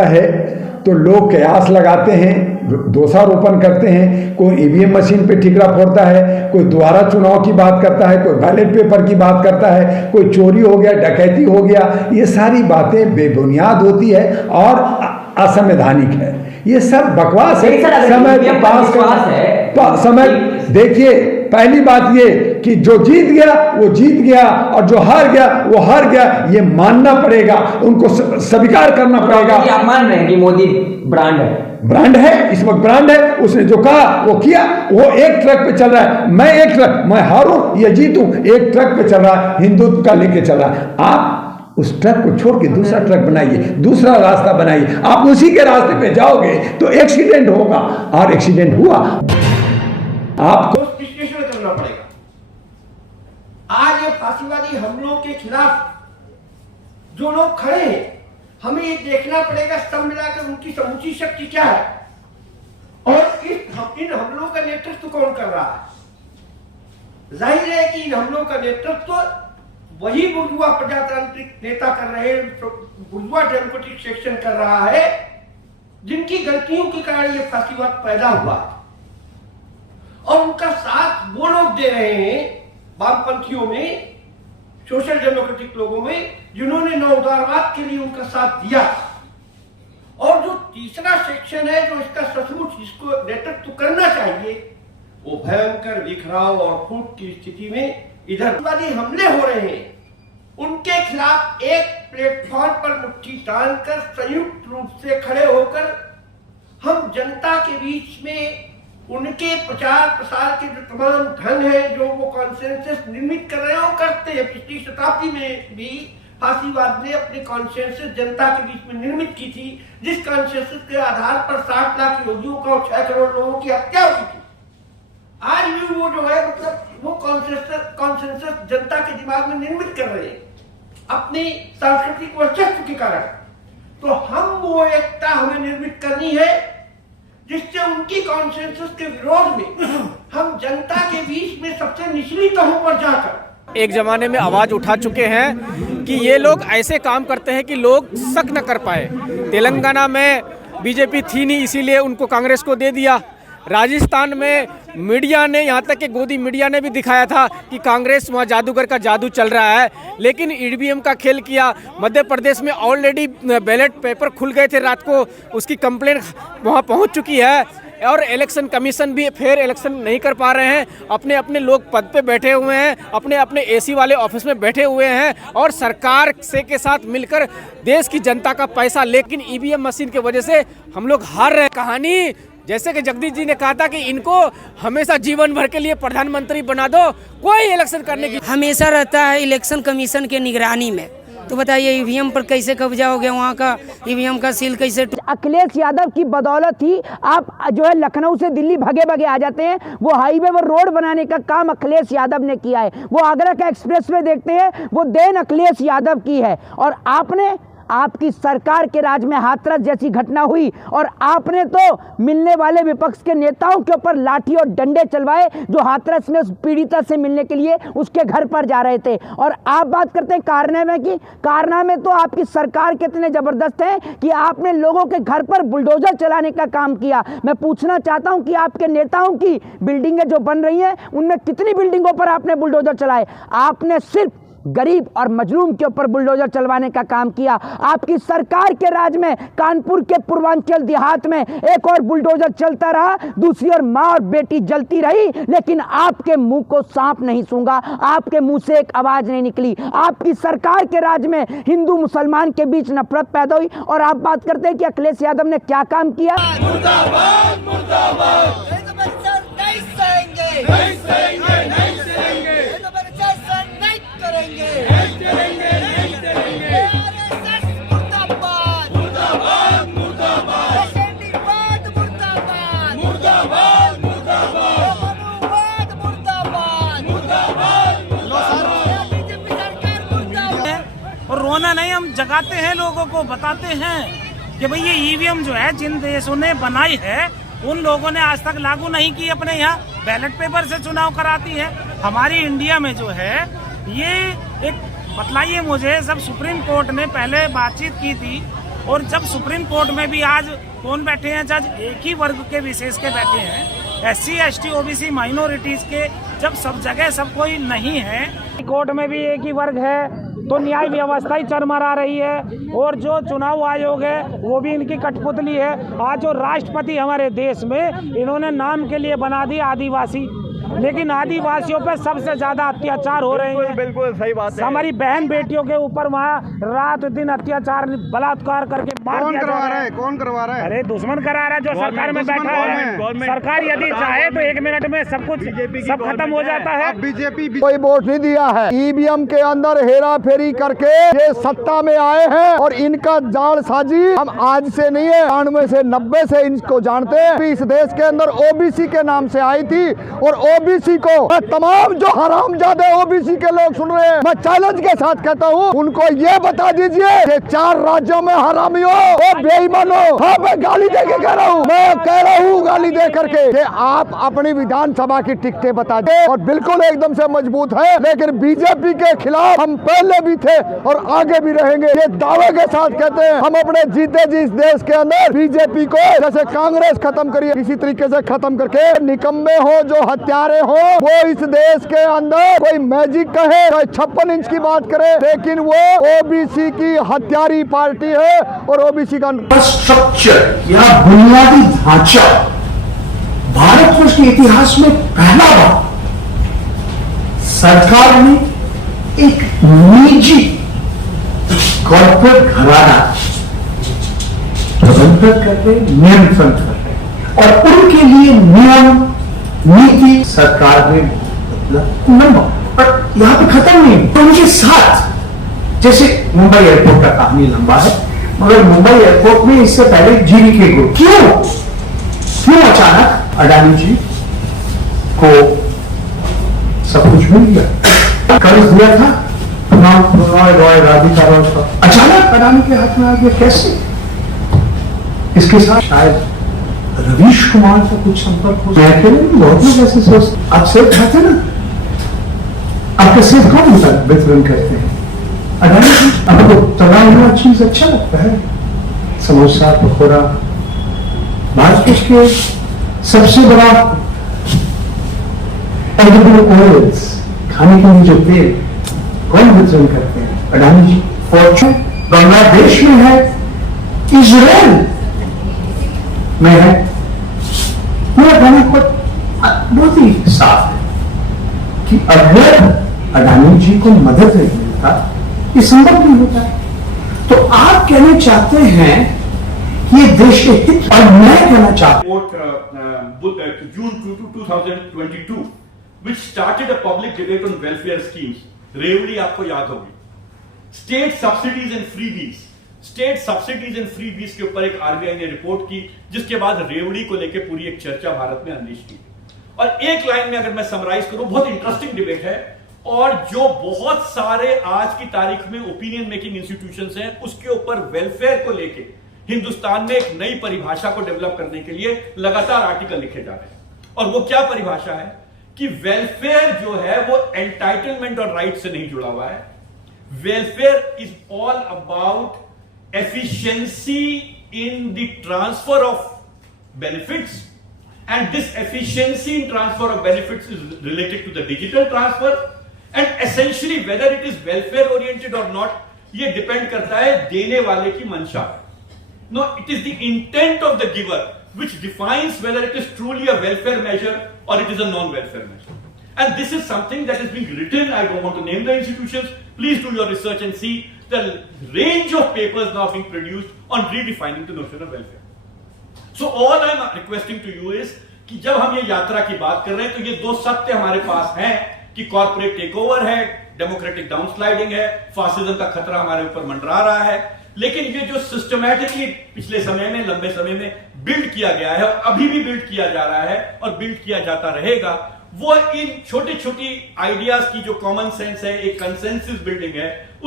है तो लोग कयास लगाते हैं, दोषारोपण करते हैं। कोई ईवीएम मशीन पे ठिकरा फोड़ता है, कोई दोबारा चुनाव की बात करता है, कोई बैलेट पेपर की बात करता है, कोई चोरी हो गया, डकैती हो गया। ये सारी बातें बेबुनियाद होती है और असंवैधानिक है। ये सब बकवास है। समय के पास का समय देखिए, पहली बात ये कि जो जीत गया वो जीत गया और जो हार गया वो हार गया, ये मानना पड़ेगा, उनको स्वीकार करना पड़ेगा। आप मान रहे हैं कि मोदी ब्रांड है? ब्रांड है, इस वक्त ब्रांड है। उसने जो कहा वो किया। वो एक ट्रक पे चल रहा है, मैं हारूं या जीतूं, एक ट्रक पे चल रहा है, हिंदुत्व का लेके चल रहा है। आप उस ट्रक को छोड़ के दूसरा ट्रक बनाइए, दूसरा रास्ता बनाइए। आप उसी के रास्ते पे जाओगे तो एक्सीडेंट होगा, और एक्सीडेंट हुआ। आपको विश्लेषण करना पड़ेगा। आज ये फांसीवादी हमलों के खिलाफ जो लोग खड़े हैं, हमें ये देखना पड़ेगा सब मिलाकर उनकी समूची शक्ति क्या है और इन हमलों का नेतृत्व कौन कर रहा है। जाहिर है कि इन हमलों का नेतृत्व वही बुर्जुआ प्रजातांत्रिक नेता कर रहे हैं, बुर्जुआ डेमोक्रेटिक सेक्शन कर रहा है, जिनकी गलतियों के कारण ये फांसीवाद पैदा हुआ और उनका साथ वो लोग दे रहे हैं वामपंथियों में, सोशल डेमोक्रेटिक लोगों में, जिन्होंने नव उदारवाद के लिए उनका साथ दिया। और जो तीसरा सेक्शन है जो इसका सचमुच इसको नेतृत्व करना चाहिए, वो भयंकर बिखराव और फूट की स्थिति में इधर हमले हो रहे हैं, उनके खिलाफ एक प्लेटफॉर्म पर मुट्ठी तानकर संयुक्त रूप से खड़े होकर हम जनता के बीच में उनके प्रचार प्रसार के जो तमाम ढंग है, जो वो कॉन्सेंसस निर्मित कर रहे हैं, वो करते हैं। पिछली शताब्दी में भी फांसीवाद ने अपनी कॉन्सेंसस जनता के बीच में निर्मित की थी, जिस कॉन्सेंसस के आधार पर 60 लाख योगियों का और 6 करोड़ लोगों की हत्या हुई थी। आज भी वो जो है मतलब वो कॉन्सेंसस जनता के दिमाग में निर्मित कर रहे हैं अपनी सांस्कृतिक वर्चस्व के कारण। तो हम वो एकता हमें निर्मित करनी है जिससे उनकी कॉन्सेंसस के विरोध में हम जनता के बीच में सबसे निचली तहों पर जाकर एक जमाने में आवाज उठा चुके हैं कि ये लोग ऐसे काम करते हैं कि लोग शक न कर पाए। तेलंगाना में बीजेपी थी नहीं, इसीलिए उनको कांग्रेस को दे दिया। राजस्थान में मीडिया ने, यहाँ तक कि गोदी मीडिया ने भी दिखाया था कि कांग्रेस वहाँ जादूगर का जादू चल रहा है, लेकिन ईवीएम का खेल किया। मध्य प्रदेश में ऑलरेडी बैलेट पेपर खुल गए थे रात को, उसकी कंप्लेंट वहाँ पहुँच चुकी है और इलेक्शन कमीशन भी फेयर इलेक्शन नहीं कर पा रहे हैं। अपने अपने लोग पद पे बैठे हुए हैं, अपने अपने एसी वाले ऑफिस में बैठे हुए हैं और सरकार से के साथ मिलकर देश की जनता का पैसा, लेकिन ईवीएम मशीन की वजह से हम लोग हार रहे हैं। कहानी जैसे कि जगदीश जी ने कहा था कि इनको हमेशा जीवन भर के लिए प्रधानमंत्री बना दो, कोई इलेक्शन करने की हमेशा रहता है इलेक्शन कमीशन के निगरानी में। तो बताइए ईवीएम पर कैसे कब्जा हो गया, वहाँ का ईवीएम का सील कैसे? अखिलेश यादव की बदौलत ही आप जो है लखनऊ से दिल्ली भागे भागे आ जाते हैं। वो हाईवे पर रोड बनाने का काम अखिलेश यादव ने किया है। वो आगरा का एक्सप्रेसवे देखते हैं, वो देन अखिलेश यादव की है। और आपकी सरकार के राज में हाथरस जैसी घटना हुई और आपने तो मिलने वाले विपक्ष के नेताओं के ऊपर लाठी और डंडे चलवाए, जो हाथरस में उस पीड़िता से मिलने के लिए उसके घर पर जा रहे थे। और आप बात करते हैं कारनामे की। कारनामे तो आपकी सरकार के इतने जबरदस्त हैं कि आपने लोगों के घर पर बुलडोजर चलाने का काम किया। मैं पूछना चाहता हूं कि आपके नेताओं की बिल्डिंगें जो बन रही हैं, उनमें कितनी बिल्डिंगों पर आपने बुलडोजर चलाए? आपने सिर्फ गरीब और मजलूम के ऊपर बुलडोजर चलवाने का काम किया। आपकी सरकार के राज में कानपुर के पूर्वांचल देहात में एक और बुलडोजर चलता रहा, दूसरी ओर माँ और बेटी जलती रही, लेकिन आपके मुंह को सांप नहीं सूंघा, आपके मुंह से एक आवाज नहीं निकली। आपकी सरकार के राज में हिंदू मुसलमान के बीच नफरत पैदा हुई। और आप बात करते हैं कि अखिलेश यादव ने क्या काम किया? मुर्दाबाद, मुर्दाबाद। और रोना नहीं, हम जगाते हैं, लोगों को बताते हैं कि भाई ये ईवीएम जो है जिन देशों ने बनाई है उन लोगों ने आज तक लागू नहीं की। अपने यहाँ बैलेट पेपर से चुनाव कराती है। हमारी इंडिया में जो है ये एक बतलाइए मुझे, जब सुप्रीम कोर्ट ने पहले बातचीत की थी और जब सुप्रीम कोर्ट में भी आज कौन बैठे हैं जज, एक ही वर्ग के विशेष के बैठे हैं, SC ST OBC माइनॉरिटीज के, जब सब जगह सब कोई नहीं है, कोर्ट में भी एक ही वर्ग है, तो न्याय व्यवस्था ही चरमरा रही है। और जो चुनाव आयोग है वो भी इनकी कठपुतली है। आज जो राष्ट्रपति हमारे देश में इन्होंने नाम के लिए बना दी आदिवासी, लेकिन आदिवासियों पे सबसे ज्यादा अत्याचार हो रहे हैं। बिल्कुल सही बात है। हमारी बहन बेटियों के ऊपर वहाँ रात दिन अत्याचार बलात्कार करके मार दिया जा रहा है। कौन करवा रहा है? अरे दुश्मन करा रहा है जो सरकार में बैठा है। सरकार यदि चाहे तो 1 मिनट में सब कुछ सब खत्म हो जाता है। बीजेपी कोई वोट नहीं दिया है। EVM के अंदर हेरा फेरी करके ये सत्ता में आए हैं और इनका जालसाजी हम आज से नहीं है, 92 से 90 से इनको जानते हैं। इस देश के अंदर OBC के नाम से आई थी और OBC को तमाम जो हरामजादे OBC के लोग सुन रहे हैं, मैं चैलेंज के साथ कहता हूँ उनको ये बता दीजिए कि 4 राज्यों में हरामी हो, बेईमान हो। हाँ, मैं गाली दे के कह रहा हूँ, मैं कह रहा हूँ गाली दे करके कि आप अपनी विधानसभा की टिकटें बता दे और बिल्कुल एकदम से मजबूत है। लेकिन बीजेपी के खिलाफ हम पहले भी थे और आगे भी रहेंगे, ये दावे के साथ कहते हैं। हम अपने जीते जी इस देश के अंदर बीजेपी को जैसे कांग्रेस खत्म करिए, इसी तरीके से खत्म करके निकम्मे हो जो हत्यारे हो, वो इस देश के अंदर कोई मैजिक कहे, कोई 56 इंच की बात करे, लेकिन वो OBC की हत्यारी पार्टी है और OBC का स्ट्रक्चर या बुनियादी ढांचा भारतवर्ष के इतिहास में पहला बार सरकार ने एक निजी कॉर्पोरेट घराना प्रबंधन कर रहे, नियंत्रण कर रहे और उनके लिए नियम नीति सरकार ने बदला। और यहां पे खत्म नहीं, तो उनके साथ जैसे मुंबई एयरपोर्ट का कहानी लंबा है, मगर मुंबई एयरपोर्ट में इससे पहले GVK ग्रुप क्यों अचानक अडानी जी को सब कुछ मिल गया, कर्ज दिया था रॉय राधिका रोज का, अचानक अडानी के हाथ में आ गया। कैसे? इसके साथ शायद रवीश कुमार का कुछ संपर्क हो सकता है। बहुत लोग ऐसे सोचते, आप सेब खाते ना, आपका सेब कौन वितरण करते हैं? अडानी जी। आपको तला हुआ चीज अच्छा लगता है, समोसा पकौड़ा। भारत के सबसे बड़ा एडिबल ऑयल्स, खाने के लिए जो तेल कौन वितरण करते हैं? अडानी जी। फॉर्चून बांग्लादेश में है, इजराइल में है। मेरा कहना बहुत ही साफ है कि अगर अडानी जी को मदद नहीं मिलता ये संभव नहीं होता। तो आप कहना चाहते हैं ये देश के हित, और मैं कहना चाहता हूं June 2022 which started a public debate on welfare schemes. रेवड़ी आपको याद होगी, state subsidies and freebies, state subsidies and freebies के ऊपर एक RBI ने रिपोर्ट की, जिसके बाद रेवड़ी को लेकर पूरी एक चर्चा भारत में अनलीश की। और एक लाइन में अगर मैं समराइज करूं, बहुत इंटरेस्टिंग डिबेट है और जो बहुत सारे आज की तारीख में ओपिनियन मेकिंग इंस्टीट्यूशंस हैं उसके ऊपर वेलफेयर को लेके हिंदुस्तान में एक नई परिभाषा को डेवलप करने के लिए लगातार आर्टिकल लिखे जा रहे हैं। और वो क्या परिभाषा है कि वेलफेयर जो है वो एंटाइटलमेंट और राइट से नहीं जुड़ा हुआ है। Welfare is all about efficiency in the transfer of benefits, and this efficiency in transfer of benefits is related to the digital transfer, and essentially whether it is welfare oriented or not, ये depend करता है देने वाले की मंशा। No, it is the intent of the giver which defines whether it is truly a welfare measure or it is a non-welfare measure. And this is something that is being written. I don't want to name the institutions. Please do your research and see the range of papers now being produced on redefining the notion of welfare. So all I am requesting to you is कि जब हम ये यात्रा की बात कर रहे हैं तो ये दो सत्य हमारे पास हैं कि कॉर्पोरेट टेकओवर है, डेमोक्रेटिक डाउनस्लाइडिंग है, फासिज्म का खतरा हमारे ऊपर मंडरा रहा है। लेकिन ये जो सिस्टमैटिकली पिछले समय में, लंबे समय में बिल्ड किया गया है और अभी भी बिल्ड किया जा रहा है और बिल्ड किया जाता रहेगा, वो इन छोटी छोटी आइडियाज की जो कॉमन सेंस है, एक कंसेंसस बिल्डिंग है,